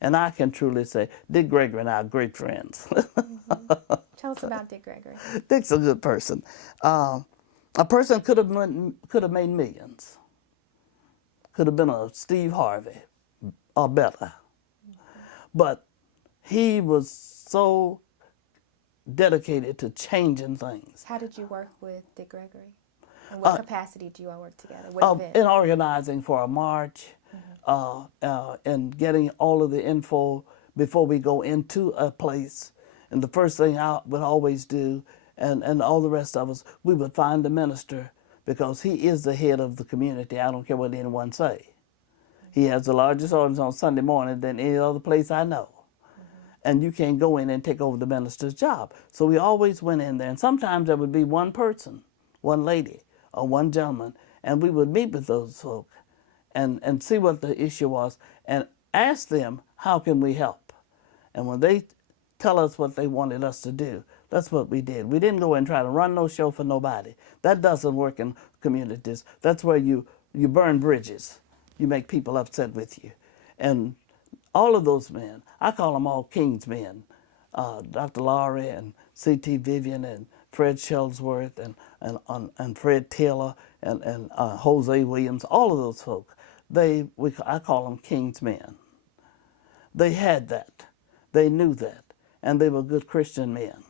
And I can truly say Dick Gregory and I are great friends. Tell us about Dick Gregory. Dick's a good person. A person could have made millions. Could have been a Steve Harvey or better. But he was so dedicated to changing things. How did you work with Dick Gregory? In what capacity do you all work together? What event? In organizing for a march, and getting all of the info before we go into a place. And the first thing I would always do, and all the rest of us, we would find the minister, because he is the head of the community. I don't care what anyone say. He has the largest audience on Sunday morning than any other place I know. And you can't go in and take over the minister's job. So we always went in there, and sometimes there would be one person, one lady, or one gentleman, and we would meet with those folk and see what the issue was and ask them, how can we help? And when they tell us what they wanted us to do, that's what we did. We didn't go and try to run no show for nobody. That doesn't work in communities. That's where you burn bridges. You make people upset with you. And all of those men, I call them all King's men. Dr. Lowry and C.T. Vivian and Fred Shellsworth and Fred Taylor and Jose Williams, all of those folk, I call them King's men. They had that. They knew that. And they were good Christian men.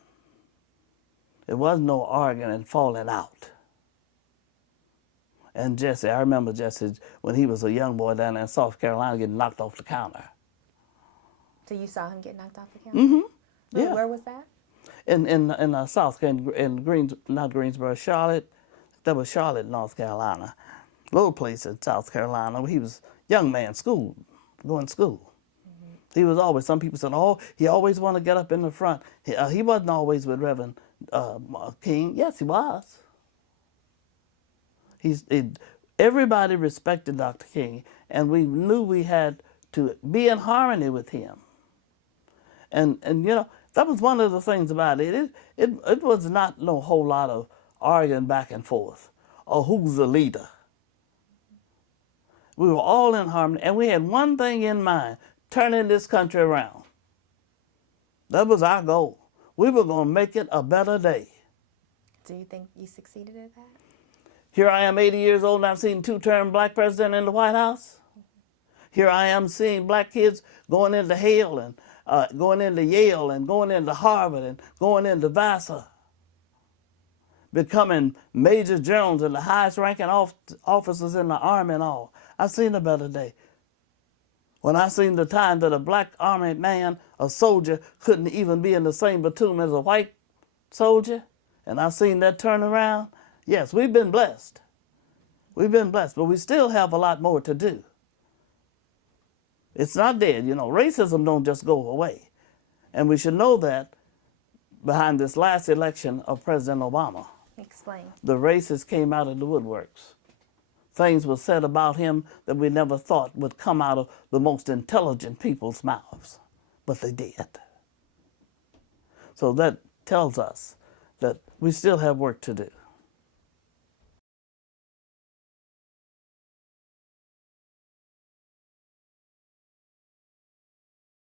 It wasn't no arguing and falling out. And Jesse, I remember Jesse when he was a young boy down there in South Carolina getting knocked off the counter. So you saw him get knocked off the counter? Mm-hmm. Yeah. Where was that? In South, not Greensboro, Charlotte. That was Charlotte, North Carolina. Little place in South Carolina. He was a young man, going to school. He was always, some people said, oh, he always wanted to get up in the front. He wasn't always with Reverend King. Yes, he was. Everybody respected Dr. King, and we knew we had to be in harmony with him. And you know, that was one of the things about it. It was not no whole lot of arguing back and forth, or who's the leader. We were all in harmony, and we had one thing in mind: turning this country around. That was our goal. We were going to make it a better day. Do you think you succeeded at that? Here I am, 80 years old, and I've seen two-term black president in the White House. Here I am seeing black kids going into Hale and going into Yale and going into Harvard and going into Vassar, becoming major generals and the highest ranking officers in the Army and all. I've seen a better day. When I seen the time that a black Army man, a soldier, couldn't even be in the same platoon as a white soldier, and I seen that turn around, yes, we've been blessed. We've been blessed, but we still have a lot more to do. It's not dead, you know. Racism don't just go away. And we should know that behind this last election of President Obama. Explain. The racists came out of the woodworks. Things were said about him that we never thought would come out of the most intelligent people's mouths, but they did. So that tells us that we still have work to do.